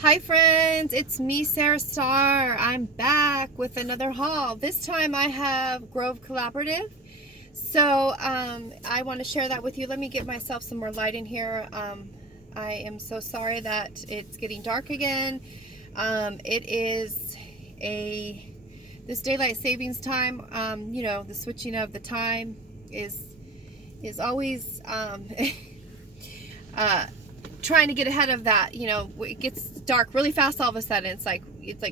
Hi friends, it's me, Sarah Star. I'm back with another haul. This time I have Grove Collaborative. So I want to share that with you. Let me get myself some more light in here. I am so sorry that it's getting dark again. It is this daylight savings time. The switching of the time is always trying to get ahead of that. It gets dark really fast all of a sudden. It's like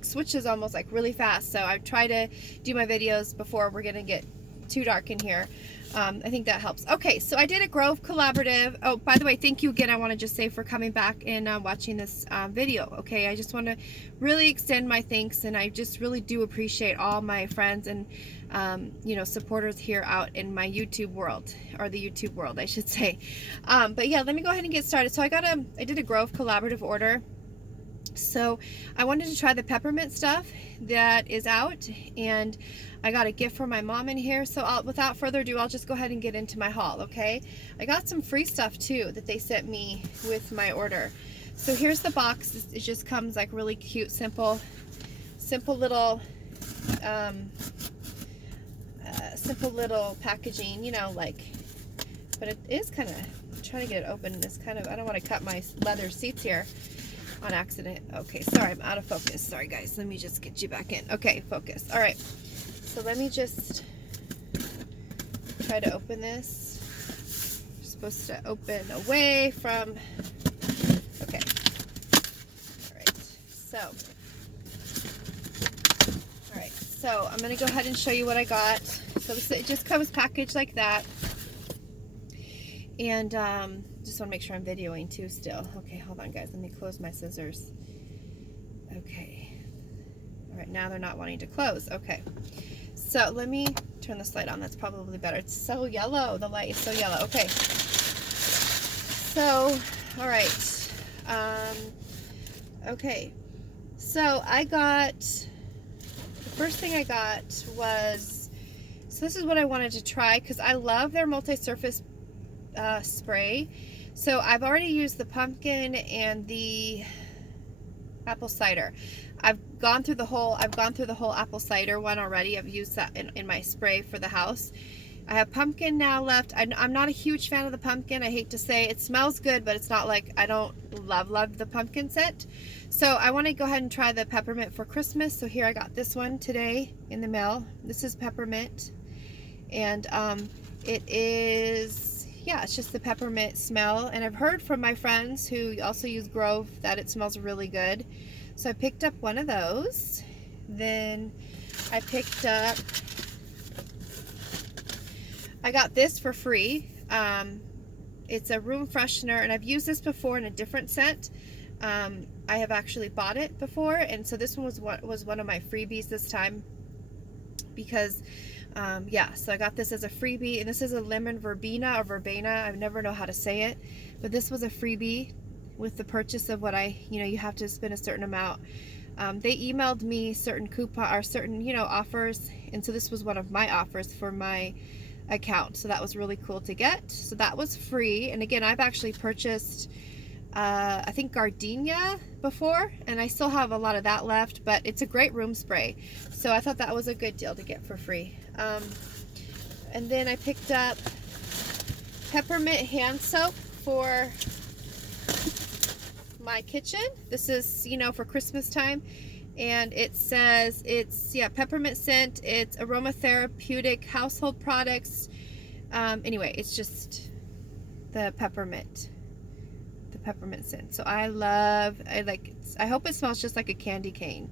switches almost like really fast. So I try to do my videos before we're gonna get too dark in here. I think that helps. Okay, so I did a Grove Collaborative. Oh, by the way, thank you again. I want to just say for coming back and watching this video. Okay, I just want to really extend my thanks, and I just really do appreciate all my friends and supporters here out in my YouTube world, or the YouTube world, I should say. But yeah, let me go ahead and get started. So I did a Grove Collaborative order. So I wanted to try the peppermint stuff that is out, and I got a gift for my mom in here. So without further ado, I'll just go ahead and get into my haul, okay? I got some free stuff too that they sent me with my order. So here's the box. It just comes like really cute, simple little packaging, but it is kind of, I'm trying to get it open. It's kind of, I don't want to cut my leather seats here on accident. Okay, sorry, I'm out of focus. Sorry guys, let me just get you back in. Okay, focus. All right, so let me just try to open this. You're supposed to open away from, okay. All right, so I'm gonna go ahead and show you what I got. So it just comes packaged like that. And just want to make sure I'm videoing too still. Okay, hold on guys, let me close my scissors. Okay, all right, now they're not wanting to close. Okay, so let me turn this light on. That's probably better. It's so yellow, the light is so yellow. Okay, so all right, okay, so I got, the first thing I got was, so this is what I wanted to try because I love their multi-surface spray. So I've already used the pumpkin and the apple cider. I've gone through the whole apple cider one already. I've used that in my spray for the house. I have pumpkin now left. I'm not a huge fan of the pumpkin. I hate to say it smells good, but it's not like, I don't love the pumpkin scent. So I want to go ahead and try the peppermint for Christmas. So here I got this one today in the mail. This is peppermint, and it is, yeah, it's just the peppermint smell. And I've heard from my friends who also use Grove that it smells really good. So I picked up one of those. Then I picked up, I got this for free. It's a room freshener, and I've used this before in a different scent. I have actually bought it before, and so this one was one of my freebies this time because yeah, so I got this as a freebie, and this is a lemon verbena or verbena. I never know how to say it, but this was a freebie with the purchase of what you have to spend a certain amount. They emailed me certain coupon or certain, offers, and so this was one of my offers for my account. So that was really cool to get. So that was free. And again, I've actually purchased I think gardenia before, and I still have a lot of that left, but it's a great room spray. So I thought that was a good deal to get for free. And then I picked up peppermint hand soap for my kitchen. This is, for Christmas time. And it says it's, yeah, peppermint scent. It's aromatherapeutic household products. Anyway, it's just the peppermint scent. So I hope it smells just like a candy cane.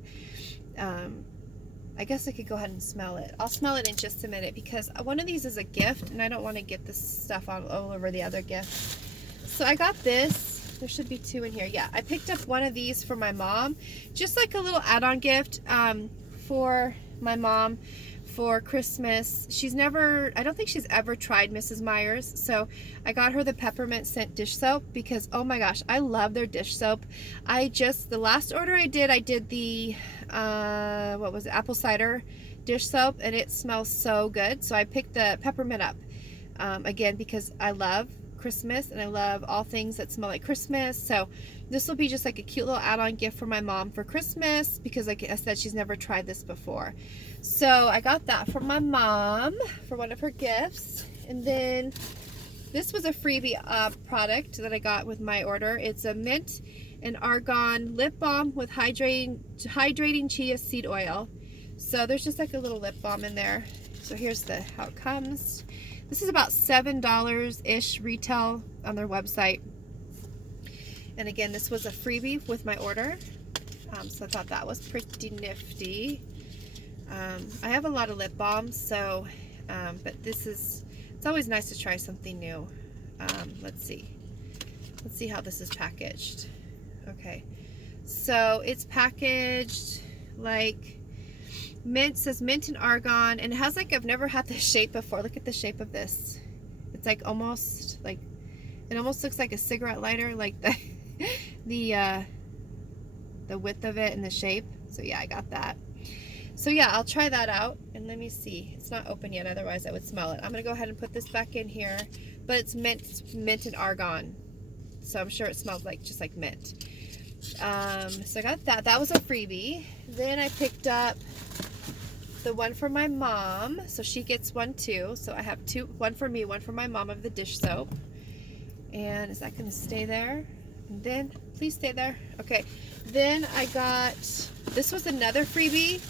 I guess I could go ahead and smell it. I'll smell it in just a minute because one of these is a gift, and I don't want to get this stuff all over the other gift. So I got this. There should be two in here. Yeah, I picked up one of these for my mom, just like a little add-on gift for my mom for Christmas. I don't think she's ever tried Mrs. Meyers, so I got her the peppermint scent dish soap because, oh my gosh, I love their dish soap. The last order I did the what was it, apple cider dish soap, and it smells so good. So I picked the peppermint up again because I love Christmas, and I love all things that smell like Christmas. So this will be just like a cute little add-on gift for my mom for Christmas, because like I said, she's never tried this before. So I got that from my mom for one of her gifts. And then this was a freebie product that I got with my order. It's a mint and argan lip balm with hydrating chia seed oil. So there's just like a little lip balm in there. So here's how it comes. This is about $7-ish retail on their website. And again, this was a freebie with my order. So I thought that was pretty nifty. I have a lot of lip balms, so, but it's always nice to try something new. Let's see how this is packaged. Okay, so it's packaged like mint, says mint and argan, and it has like, I've never had this shape before. Look at the shape of this. It's like almost like, it almost looks like a cigarette lighter, like the width of it and the shape. So yeah, I got that. So yeah, I'll try that out, and let me see. It's not open yet, otherwise I would smell it. I'm gonna go ahead and put this back in here, but it's mint and argan, so I'm sure it smells like just like mint. So I got that. That was a freebie. Then I picked up the one for my mom, so she gets one too. So I have two, one for me, one for my mom, of the dish soap. And is that gonna stay there? And then please stay there. Okay, then I got, this was another freebie.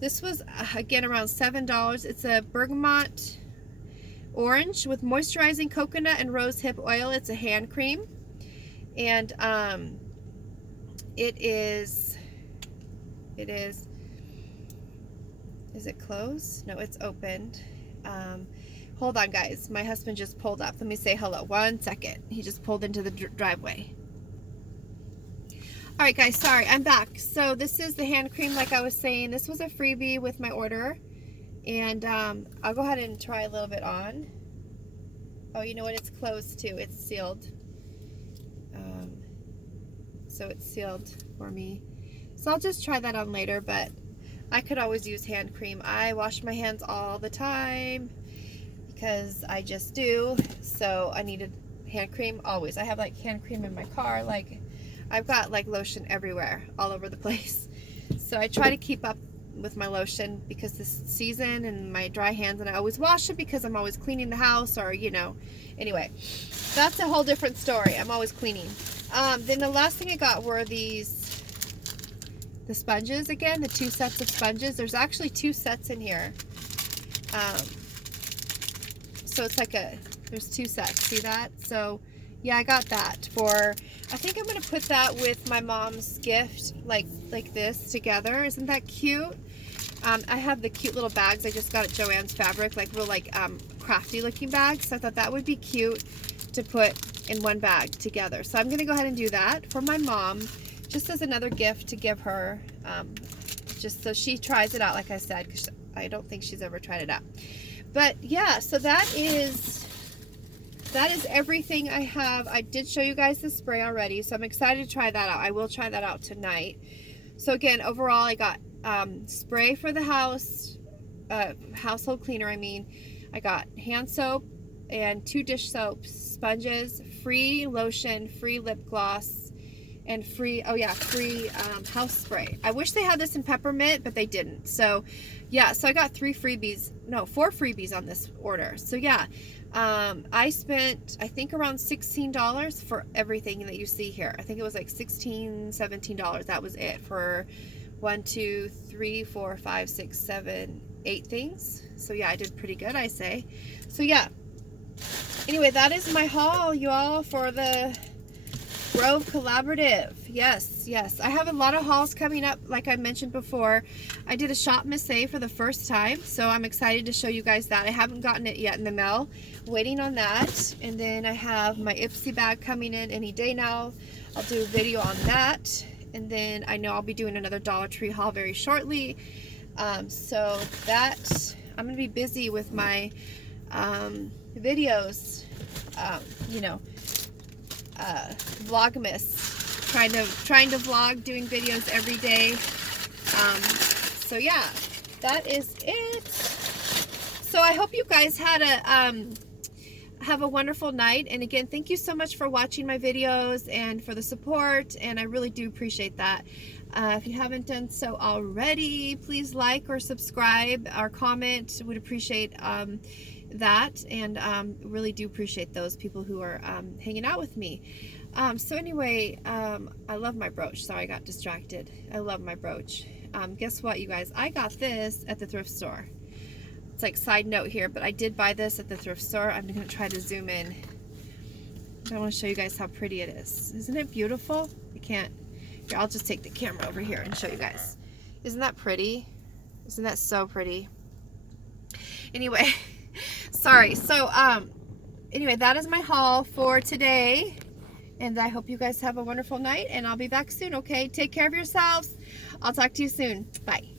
This was again around $7. It's a bergamot orange with moisturizing coconut and rose hip oil. It's a hand cream, and it is it closed? No, it's opened. Hold on, guys, my husband just pulled up. Let me say hello. 1 second. He just pulled into the driveway. All right, guys, sorry, I'm back. So this is the hand cream, like I was saying. This was a freebie with my order, and I'll go ahead and try a little bit on. Oh, you know what? It's closed too. It's sealed. So it's sealed for me. So I'll just try that on later, but I could always use hand cream. I wash my hands all the time because I just do. So I needed hand cream always. I have like hand cream in my car. Like, I've got like lotion everywhere, all over the place. So I try to keep up with my lotion because this season and my dry hands, and I always wash it because I'm always cleaning the house, or you know, anyway, that's a whole different story. I'm always cleaning. Then the last thing I got were the sponges again, the 2 sets of sponges. There's actually 2 sets in here. So it's like there's 2 sets, see that? So yeah, I got that for, I think I'm gonna put that with my mom's gift, like this together. Isn't that cute? I have the cute little bags I just got at Joann's Fabric, like real like crafty looking bags. So I thought that would be cute to put in one bag together. So I'm gonna go ahead and do that for my mom, just as another gift to give her, just so she tries it out, like I said, because I don't think she's ever tried it out. But yeah, so that is everything I have. I did show you guys the spray already, so I'm excited to try that out. I will try that out tonight. So again, overall, I got spray for the house, household cleaner, I mean. I got hand soap and 2 dish soaps, sponges, free lotion, free lip gloss, and free, oh yeah, free house spray. I wish they had this in peppermint, but they didn't. So yeah, so I got 4 freebies on this order. So yeah, I spent, I think, around $16 for everything that you see here. I think it was like $16, $17. That was it for 1, 2, 3, 4, 5, 6, 7, 8 things. So yeah, I did pretty good, I say. So yeah, anyway, that is my haul, you all, for the Grove Collaborative. Yes, I have a lot of hauls coming up. Like I mentioned before, I did a Shop Miss A for the first time, so I'm excited to show you guys that. I haven't gotten it yet in the mail, waiting on that. And then I have my Ipsy bag coming in any day now. I'll do a video on that. And then I know I'll be doing another Dollar Tree haul very shortly. So that, I'm gonna be busy with my videos, you know, Vlogmas, trying to vlog, doing videos every day. So yeah, that is it. So I hope you guys had Have a wonderful night. And again, thank you so much for watching my videos and for the support. And I really do appreciate that. If you haven't done so already, please like or subscribe or comment. Would appreciate that. And really do appreciate those people who are hanging out with me. So anyway, I love my brooch. Sorry, I got distracted. I love my brooch. Guess what, you guys? I got this at the thrift store. It's like side note here, but I did buy this at the thrift store. I'm going to try to zoom in. I want to show you guys how pretty it is. Isn't it beautiful? I can't. Here, I'll just take the camera over here and show you guys. Isn't that pretty? Isn't that so pretty? Anyway, sorry. So, anyway, that is my haul for today. And I hope you guys have a wonderful night. And I'll be back soon, okay? Take care of yourselves. I'll talk to you soon. Bye.